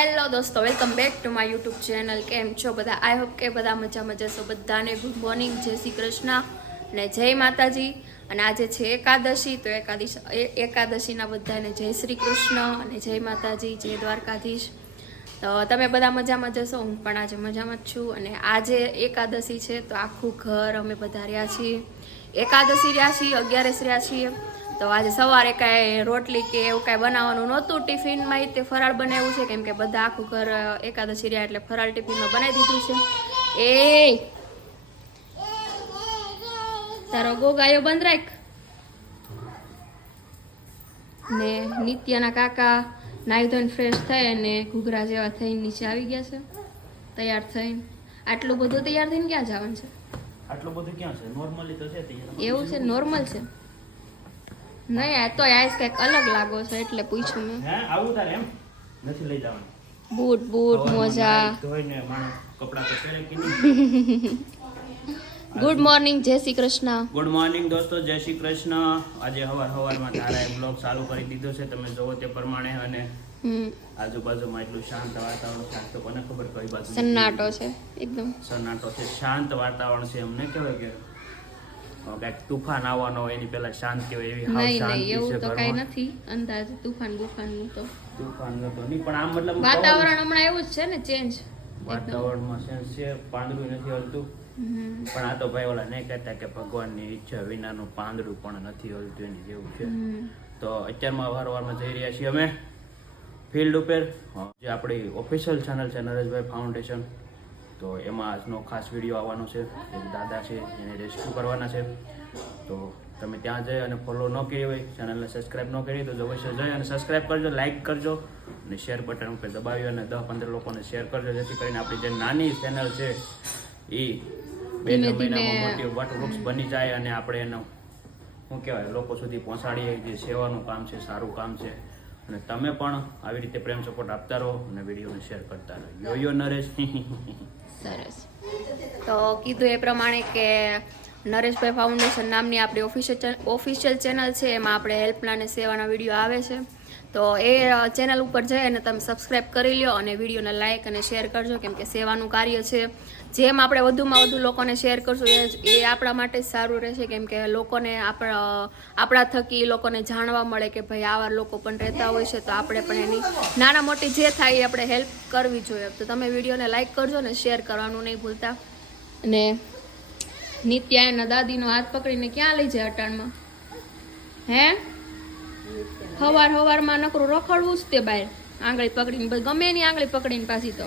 Hello દોસ્તો, welcome back to my YouTube channel. કેમ છો બધા? આઈ હોપ કે બધા મજામાં જશો. બધાને ગુડ મોર્નિંગ, જય શ્રી કૃષ્ણ અને જય માતાજી. અને આજે છે એકાદશી, તો એકાદશીના બધાને જય શ્રી કૃષ્ણ અને જય માતાજી, જય દ્વારકાધીશ. તો તમે બધા મજામાં જશો, હું પણ આજે મજામાં જ છું. અને આજે એકાદશી છે તો આખું ઘર અમે બધા રહ્યા છીએ. એકાદશી રહ્યા છીએ, 11 રહ્યા છીએ. તો આજે સવારે કાંઈ રોટલી કે એવું કાંઈ બનાવવાનું નહોતું. ટિફિનમાં તે ફરાળ બનાવ્યું છે, કેમ કે બધા આખું ઘર એકાદશી રહ્યા એટલે ફરાળ ટિફિનમાં બનાવી દીધું છે. તારો ગોગાયો બંધ રાખ. ને નિત્યના કાકા નાહી ધોઈને ફ્રેશ થઈ અને ઘૂઘરા જેવા થઈને નીચે આવી ગયા છે, તૈયાર થઈને. આટલું બધું તૈયાર થઈને ક્યાં જવાનું છે? આટલું બધું ક્યાં છે? નોર્મલી તો છે તૈયાર. એવું છે? નોર્મલ છે નહીં, આ તો આઈસ કંઈક અલગ લાગો છે એટલે પૂછ્યું મેં. હે આવું તારે એમ નથી લઈ જવાનું? બૂટ મોજા ધોઈને માણસ કપડા તો પહેરે કે નહીં. ગુડ મોર્નિંગ, જય શ્રી કૃષ્ણ. ગુડ મોર્નિંગ દોસ્તો, જય શ્રી કૃષ્ણ. આજે સવારમાં તારા બ્લોગ ચાલુ કરી દીધો છે, તમે જોવો તે પ્રમાણે. અને આજુબાજુમાં એટલું શાંત વાતાવરણ છે. તો કોને ખબર કઈ બાજુ સન્નાટો છે, એકદમ સન્નાટો છે, શાંત વાતાવરણ છે. અમને કહેવાય કે કઈક તુફાન આવવાનો હોય એની પહેલા શાંતિ હોય એવી હાવ નહીં શાંતિ એવું છે તો કઈ ઘરમાં. નથી અંદાજ તુફાન નું તો તુફાન નતો નહીં, પણ આમ મતલબ વાતાવરણ હમણાં એવું જ છે ને, ચેન્જ વાતાવરણમાં સેન્સ છે. પાંદડું નથી હલતું, પણ આ તો ભાઈ ઓલા નહીં કહેતા કે ભગવાનની ઈચ્છા વિનાનું પાંદડું પણ નથી હલતું, એની જેવું છે. તો અત્યારમાં વારવારમાં જઈ રહ્યા છીએ અમે ફિલ્ડ ઉપર, જે આપણી ઓફિશિયલ ચેનલ છે નરેશભાઈ ફાઉન્ડેશન. તો એમાં આજનો ખાસ વિડીયો આવવાનો છે. એક દાદા છે એને રેસ્ક્યુ કરવાના છે. તો તમે ત્યાં જઈ અને ફોલો ન કરી હોય, ચેનલને સબસ્ક્રાઈબ ન કરી તો અવશ્ય જઈ અને સબસ્ક્રાઈબ કરજો, લાઇક કરજો અને શેર બટન ઉપર દબાવી અને 10-15 લોકોને શેર કરજો, જેથી કરીને આપણી જે નાની ચેનલ છે એ 2 મહિનામાં મોટી વટવૃક્ષ બની જાય અને આપણે એનો શું કહેવાય લોકો સુધી પહોંચાડીએ. જે સેવાનું કામ છે, સારું કામ છે. અને તમે પણ આવી રીતે પ્રેમ સપોર્ટ આપતા રહો અને વિડીયોને શેર કરતા રહો. યો નરેશ. સરસ. તો કીધું એ પ્રમાણે કે નરેશભાઈ ફાઉન્ડેશન નામની આપણી ઓફિશિયલ ચેનલ છે, એમાં આપણે હેલ્પલાઇન અને સેવાના વિડીયો આવે છે. તો એ ચેનલ ઉપર જઈ અને તમે સબસ્ક્રાઈબ કરી લ્યો અને વિડીયોને લાઇક અને શેર કરજો, કેમ કે સેવાનું કાર્ય છે. જેમ આપણે વધુમાં વધુ લોકોને શેર કરશું એ આપણા માટે જ સારું રહેશે, કેમ કે લોકોને આપણા થકી લોકોને જાણવા મળે કે ભાઈ આવા લોકો પણ રહેતા હોય છે. તો આપણે પણ એની નાના મોટી જે થાય એ આપણે હેલ્પ કરવી જોઈએ. તો તમે વિડીયોને લાઇક કરજો ને શેર કરવાનું નહીં ભૂલતા. અને નિત્યા એના દાદીનો હાથ પકડીને ક્યાં લઈ જાય અટાણમાં? હે હવારમાં નકરું રખડવું જ તે બહાર આંગળી પકડીને, ગમે એની આંગળી પકડીને પાછી તો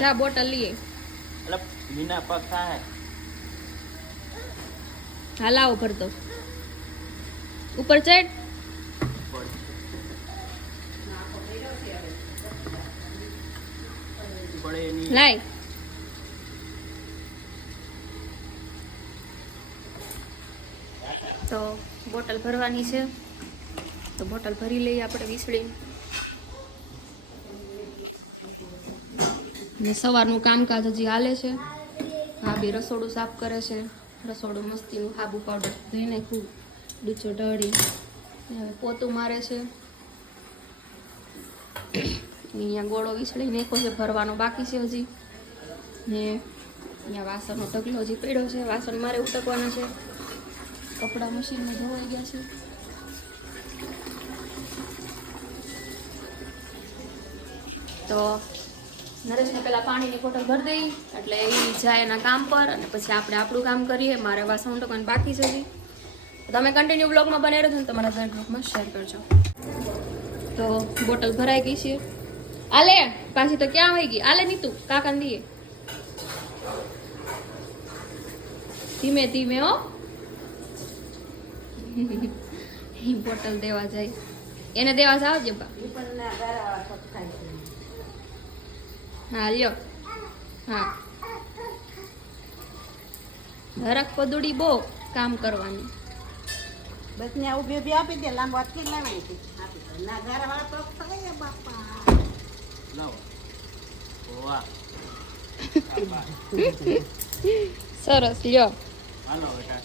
જા બોટલ લઈએ. વિના પગ થાય હાલાવો ભરતો ઉપર ચડ. લાય તો બોટલ ભરવાની છે, તો બોટલ ભરી લઈએ આપણે વીસળી. ને સવારનું કામકાજ હજી હાલે છે. ભાભી રસોડું સાફ કરે છે. રસોડું મસ્તીનું હાબુ પાવડર ધોઈ નાખ્યું, ડૂચો ઢળી હવે પોતું મારે છે. અહીંયા ગોળો વીસળી નાખ્યો છે, ભરવાનો બાકી છે હજી. ને અહીંયા વાસણનો ઢગલો હજી પડ્યો છે, વાસણ મારે ઉટકવાના છે. કપડાં મશીનમાં ધોવાઈ ગયા છે. તો નરેશને પહેલાં પાણીની બોટલ ભરી દઈ એટલે એ જાય એના કામ પર અને પછી આપણે આપણું કામ કરીએ. મારે વાસણ ઉટકવાનું બાકી છે હજી. તમે કન્ટિન્યુ બ્લોગમાં બને રહેજો ને તમારા ફ્રેન્ડ ગ્રુપમાં શેર કરજો. તો બોટલ ભરાઈ ગઈ છે. આલે પાછી તો ક્યાં વહી ગઈ? આલે નીતુ કાકાને દઈએ ધીમે ધીમે. હો બોટલ દેવા જાય, એને દેવા જાવજે બા. હા લ્યો. હા હરખ પદુડી બહુ કામ કરવાની. બસ ને ઉભી ઉભી આપી દે, લાંબો અટકી લાવવાની ના ગારા વાળા તો થાય બાપા. લાવો વાહ સરસ લ્યો. હાલો બેટા.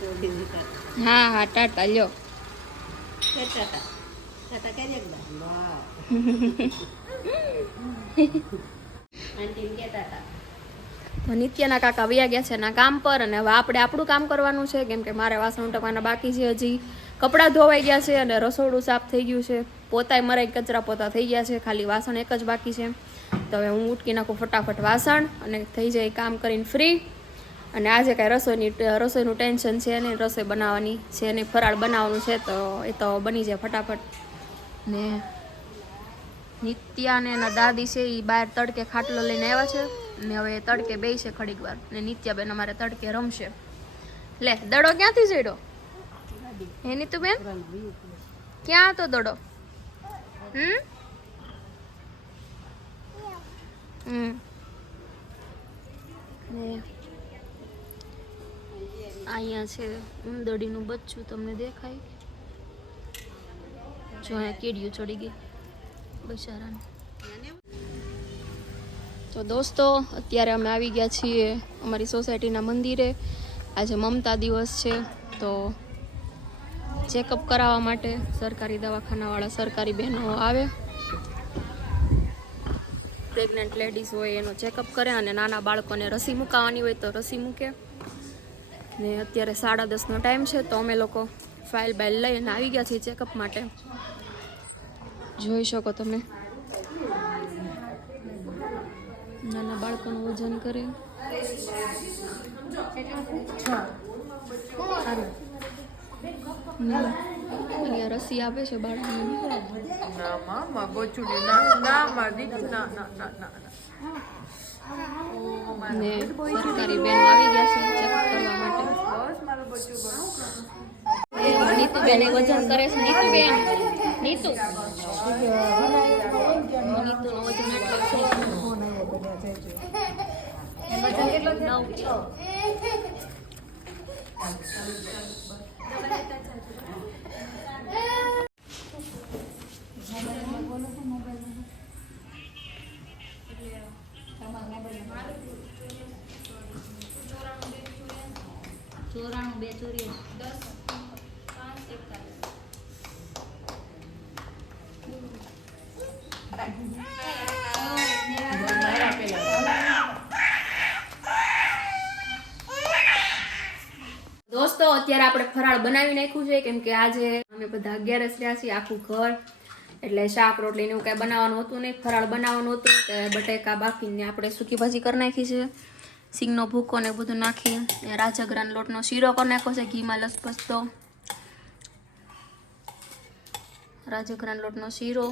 તો હા હા ટાટા લ્યો. ટાટા ટાટા કરી એકદમ વાહ આંટી કહેતા હતા તો નિત્યના કાકા વયા ગયા છે એના કામ પર, અને હવે આપણે આપણું કામ કરવાનું છે, કેમ કે મારે વાસણ ઉટકવાના બાકી છે. હજી કપડાં ધોવાઈ ગયા છે અને રસોડું સાફ થઈ ગયું છે. પોતાય મરાઈ કચરા પોતા થઈ ગયા છે, ખાલી વાસણ એક જ બાકી છે. તો હવે હું ઉટકી નાખું ફટાફટ વાસણ અને થઈ જાય કામ કરીને ફ્રી. અને આજે કાંઈ રસોઈનું ટેન્શન છે નહીં, રસોઈ બનાવવાની છે નહીં, ફરાળ બનાવવાનું છે તો એ તો બની જાય ફટાફટ. ને નિત્યા ને એના દાદી છે એ બહાર તડકે ખાટલો લઈને આવ્યા છે, ને હવે તડકે બેસશે ઘડીક વાર. ને નિત્યાબેન અમારે તડકે રમશે. લે દડો ક્યાંથી ચડ્યો હે નીતુબેન? ક્યાં હતો દડો? ને અહીંયા છે ઉંદરડીનું બચ્ચું, તમને દેખાય? જો અહીંયા કીડિયું ચડી ગઈ બચારાને. તો દોસ્તો અત્યારે અમે આવી ગયા છીએ અમારી સોસાયટીના મંદિરે. આજે મમતા દિવસ છે તો ચેકઅપ કરાવવા માટે સરકારી દવાખાનાવાળા સરકારી બહેનો આવે, પ્રેગ્નન્ટ લેડીઝ હોય એનો ચેકઅપ કરે, અને નાના બાળકોને રસી મૂકાવાની હોય તો રસી મૂકે. ને અત્યારે 10:30નો ટાઈમ છે તો અમે લોકો ફાઇલ બાઇલ લઈને આવી ગયા છીએ ચેકઅપ માટે. જોઈ શકો તમે નાના બાળકોનું વજન કરે. અહીંયા રસી આપે છે બાળકને. ને સરકારી બેન આવી ગયા છે ચેકઅપ કરવા માટે. નીતુ બેન વજન કરે છે. નીતુબેન નીતુ નીતુનું વજન એટલું છે. કેટલો 9 કિલો. ચોરાણું 2 ચોરીઓ 10 5 દોસ્તો અત્યારે આપણે ફરાળ બનાવી નાખ્યું છે, કેમ કે આજે અમે બધા 11 રહ્યા છીએ આખું ઘર, એટલે શાક રોટલી ને એવું કાંઈ બનાવવાનું હતું નહીં, ફરાળ બનાવવાનું હતું. બટેકા બાફીને આપણે સૂકી ભાજી કરી નાખી છે, સિંગનો ભૂકો ને બધું નાખી. રાજગરાનો લોટનો શીરો કરી નાખ્યો છે ઘીમાં લસપસતો. રાજગરાનો લોટનો શીરો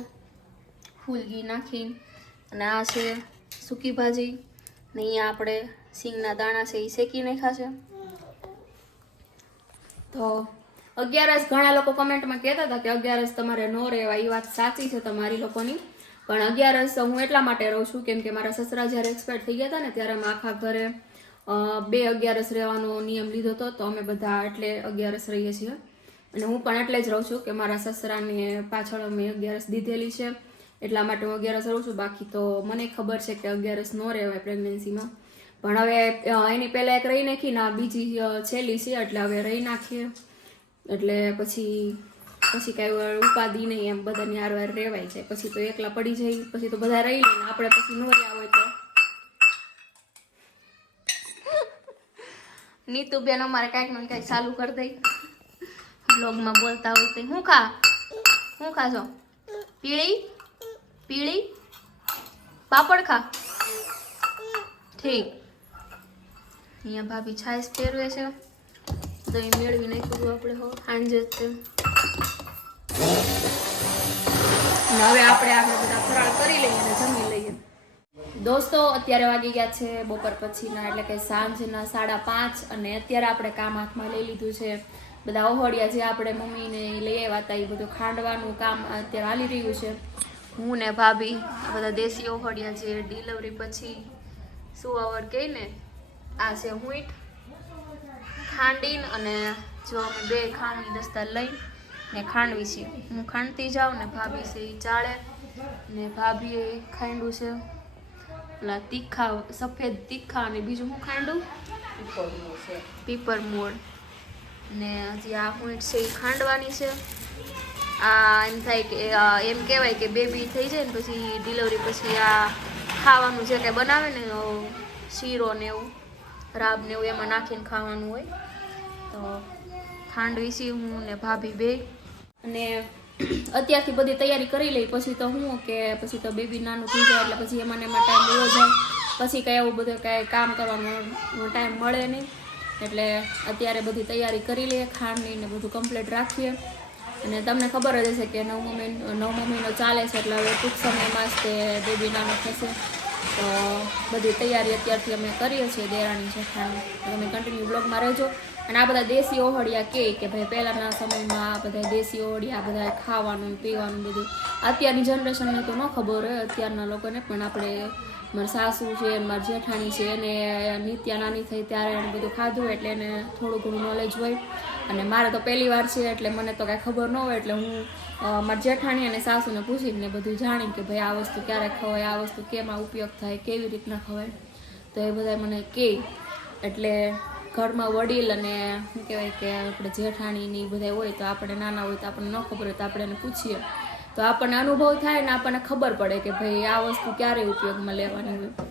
ફૂલ ઘી નાખી. અને આ છે સૂકી ભાજી ને અહીંયા આપણે સિંગના દાણા છે એ શેકી નાખ્યા છે. તો 11 ઘણા લોકો કમેન્ટમાં કહેતા હતા કે 11 તમારે ન રહેવા. એ વાત સાચી છે તમારી લોકોની, પણ 11 હું એટલા માટે રહું છું કેમ કે મારા સસરા જ્યારે એક્સપાયર થઈ ગયા હતા ને ત્યારે અમે આખા ઘરે 2 11 રહેવાનો નિયમ લીધો હતો, તો અમે બધા એટલે 11 રહીએ છીએ. અને હું પણ એટલે જ રહું છું કે મારા સસરાને પાછળ અમે 11 દીધેલી છે, એટલા માટે હું 11 રહું છું. બાકી તો મને ખબર છે કે 11 ન રહેવાય પ્રેગ્નન્સીમાં, પણ હવે એની પહેલાં એક રહી નાખી ને બીજી છેલ્લી છે એટલે હવે રહી નાખીએ. એટલે પછી કાંઈ ઉપાધિ નહીં, એમ બધાની હારવાર રહેવાય છે. પછી તો એકલા પડી જાય, પછી તો બધા રહી લે ને આપણે પછી ન રહ્યા હોય તો. નીતુબેન અમારે કાંઈક ને કાંઈક ચાલુ કરી દઈ, બ્લોગમાં બોલતા હોય તો. શું ખાશો? પીળી પાપડ ખા. ઠીક. અહીંયા ભાભી છાશ પહેરવે છે, દહીં મેળવી નાખ્યું આપણે સાંજે જ. હવે આપણે બધા ફરાળ કરી લઈએ અને જમી લઈએ. દોસ્તો અત્યારે વાગી ગયા છે બપોર પછીના, એટલે કે સાંજના 5:30, અને અત્યારે આપણે કામ હાથમાં લઈ લીધું છે. બધા ઓહળિયા જે આપણે મમ્મીને લઈ આવ્યા હતા એ બધું ખાંડવાનું કામ અત્યારે હાલી રહ્યું છે. હું ને ભાભી બધા દેશી ઓહળિયા જે ડિલિવરી પછી સુવાવડ કહી ને, આ છે હુંઈટ ખાંડીને, અને જો અમે 2 ખાંડની દસ્તા લઈને ખાંડવી છે. હું ખાંડતી જાઉં ને ભાભી છે એ ચાળે. ને ભાભીએ ખાંડું છે પેલા તીખા, સફેદ તીખા, અને બીજું હું ખાંડું પીપર મૂળ. અને હજી આ હુંઠ છે એ ખાંડવાની છે. આ એમ થાય કે એમ કહેવાય કે બેબી થઈ જાય ને પછી ડિલિવરી પછી આ ખાવાનું જે કંઈ બનાવે ને શીરો ને એવું રાબ ને એવું એમાં નાખીને ખાવાનું હોય. તો ખાંડવી છે હું ને ભાભી બે. અને અત્યારથી બધી તૈયારી કરી લઈ પછી તો હું કે પછી તો બેબી નાનું થઈ જાય એટલે પછી એમાં ટાઈમ લેવો જાય પછી કંઈ એવું બધું કાંઈ કામ કરવાનો ટાઈમ મળે નહીં. એટલે અત્યારે બધી તૈયારી કરી લઈએ, ખાંડની ને બધું કમ્પ્લીટ રાખીએ. અને તમને ખબર જ હશે કે નવમો મહિનો ચાલે છે એટલે હવે ટૂંક સમયમાં જ તે બેબી નાનો થશે. તો બધી તૈયારી અત્યારથી અમે કરીએ છીએ દેરાણી જેઠાણી. તમે કન્ટિન્યુ બ્લોગમાં રહેજો. અને આ બધા દેશી ઓહળિયા કે ભાઈ પહેલાંના સમયમાં બધા દેશી ઓહળિયા બધા ખાવાનું પીવાનું બધું અત્યારની જનરેશનને તો ન ખબર હોય, અત્યારના લોકોને પણ આપણે મારા સાસુ છે મારા જેઠાણી છે એને નિત્યા નાની થઈ ત્યારે એને બધું ખાધું એટલે એને થોડું ઘણું નોલેજ હોય. અને મારે તો પહેલી વાર છે એટલે મને તો કાંઈ ખબર ન હોય એટલે હું મારા જેઠાણી અને સાસુને પૂછીને બધું જાણી કે ભાઈ આ વસ્તુ ક્યારે ખવાય, આ વસ્તુ કેમાં ઉપયોગ થાય, કેવી રીતના ખવાય. તો એ બધા મને કહે એટલે ઘરમાં વડીલ અને શું કહેવાય કે આપણે જેઠાણીની બધા હોય તો આપણે નાના હોય તો આપણને ન ખબર હોય તો આપણે એને પૂછીએ તો આપણને અનુભવ થાય ને આપણને ખબર પડે કે ભાઈ આ વસ્તુ ક્યારે ઉપયોગમાં લેવાની હોય.